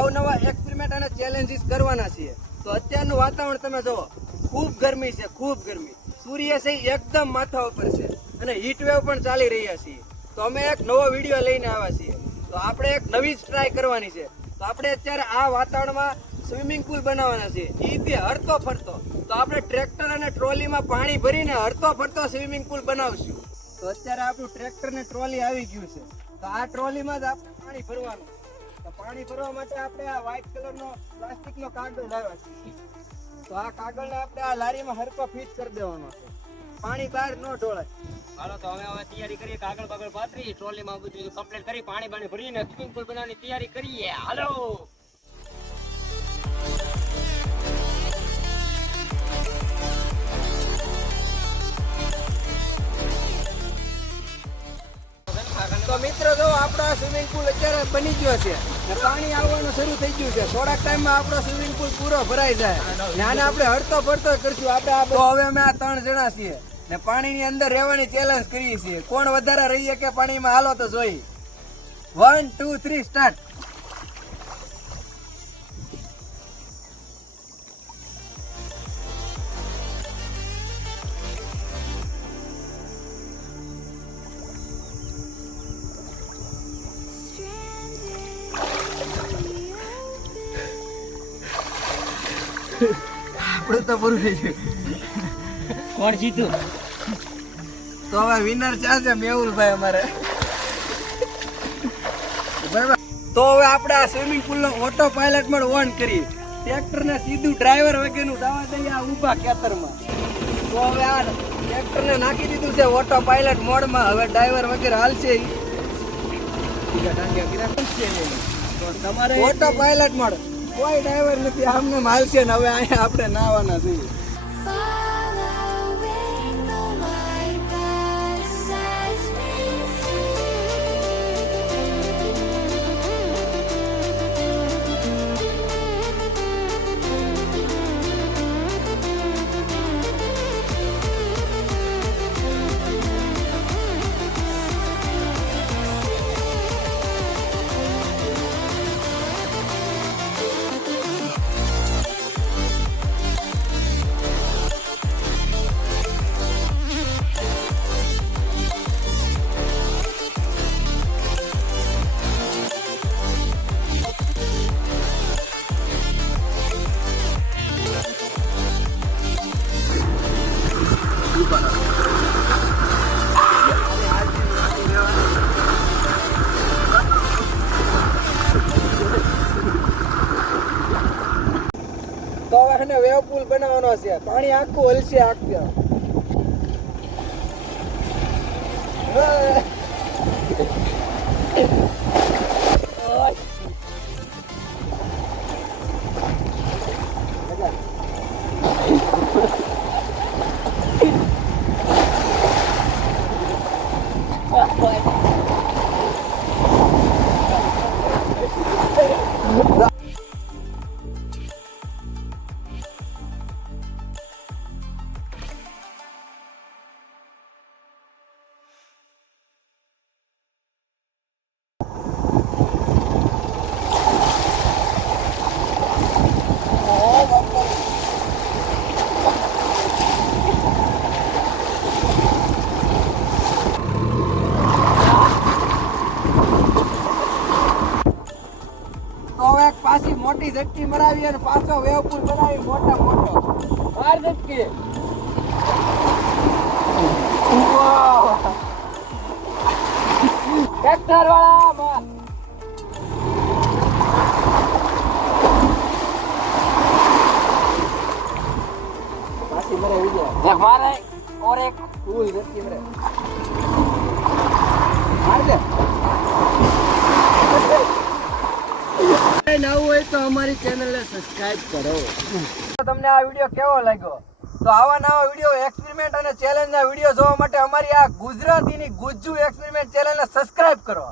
અવનવા એક્સપેરિમેન્ટ અને ચેલેન્જીસ કરવાના છીએ. તો અત્યારનું વાતાવરણ તમે જુઓ, ખૂબ ગરમી છે, ખૂબ ગરમી. સૂર્ય છે એકદમ માથા ઉપર છે અને હીટ વેવ પણ ચાલી રહ્યા છીએ. તો અમે એક નવો વિડીયો લઈને આવ્યા છીએ. તો આપણે એક નવી જ ટ્રાય કરવાની છે. તો આપણે અત્યારે આ વાતાવરણમાં સ્વિમિંગ પુલ બનાવવાના છે, એ તે હરતો ફરતો. તો આપણે ટ્રેક્ટર અને ટ્રોલીમાં પાણી ભરીને હરતો ફરતો સ્વિમિંગ પુલ બનાવશું. તો અત્યારે આપણું ટ્રેક્ટર ને ટ્રોલી આવી ગયું છે. તો આ ટ્રોલીમાં જ આપણે પાણી ભરવાનું. તો પાણી ભરવા માટે આપણે આ વ્હાઈટ કલરનો પ્લાસ્ટિકનો કાગળ લાવ્યા છે. તો આ કાગળને આપણે આ લારીમાં હરકો ફિટ કરી દેવાનો છે, પાણી બહાર ન ઢોળાય. હાલો તો હવે તૈયારી કરીએ, કાગળ બાગળ પાથરી ટ્રોલીમાં બધું કમ્પ્લીટ કરી પાણી બાણી ભરીને સ્વિમિંગ પુલ બનાવવાની તૈયારી કરીએ. હાલો તો મિત્રો જો આપણો સ્વિમિંગ પુલ અત્યારે બની ગયો છે, પાણી આવવાનું શરૂ થઈ ગયું છે. થોડાક ટાઈમમાં આપણો સ્વિમિંગ પુલ પૂરો ભરાઈ જાય ને આને આપણે હરતો ફરતો કરશું. આપણે તો હવે અમે આ 3 જણા છીએ ને પાણીની અંદર રહેવાની ચેલેન્જ કરીએ છીએ. કોણ વધારે રહીએ કે પાણીમાં, હાલો તો જોઈ. 1 2 3 સ્ટાર્ટ. આપણું તો પૂરું થઈ ગયું. કોણ જીતું? તો હવે વિનર છે મેહુલભાઈ અમારે. બરાબર. તો હવે આપણે આ સ્વિમિંગ પુલ નો ઓટો પાયલટ મોડ ઓન કરી ટ્રેક્ટર ને સીધું ડ્રાઈવર વગેરેનું જવા દઈએ આ ઊભા ખેતરમાં. તો હવે આ ટ્રેક્ટર ને નાખી દીધું છે ઓટો પાયલટ મોડમાં. હવે ડ્રાઈવર વગેરે હાલશે. તમારે ઓટો પાયલટ મોડ, કોઈ ડ્રાઈવર નથી, આમને હાલશે ને. હવે અહીંયા આપણે નાવાના છીએ. તો હવે વેવ પુલ બનાવવાનો છે. પાણી આખું હલશે આખું. પાછી મોટી ઝટકી મરાવી અને પાછો વેવ પુલ બનાવી મોટો. બાર ઝટકી. ટ્રેક્ટર વાળા માર. પાછી મરે વિજય મારે ઓર એક ફૂલ ઝટકી મરે. માર દે. નવું હોય તો અમારી ચેનલને સબસ્ક્રાઇબ કરો. તમને આ વિડીયો કેવો લાગ્યો? તો આવા નવા વિડીયો એક્સપેરિમેન્ટ અને ચેલેન્જના વિડીયો જોવા માટે અમારી આ ગુજરાતીની ગુજ્જુ એક્સપેરિમેન્ટ ચેનલને સબસ્ક્રાઇબ કરો.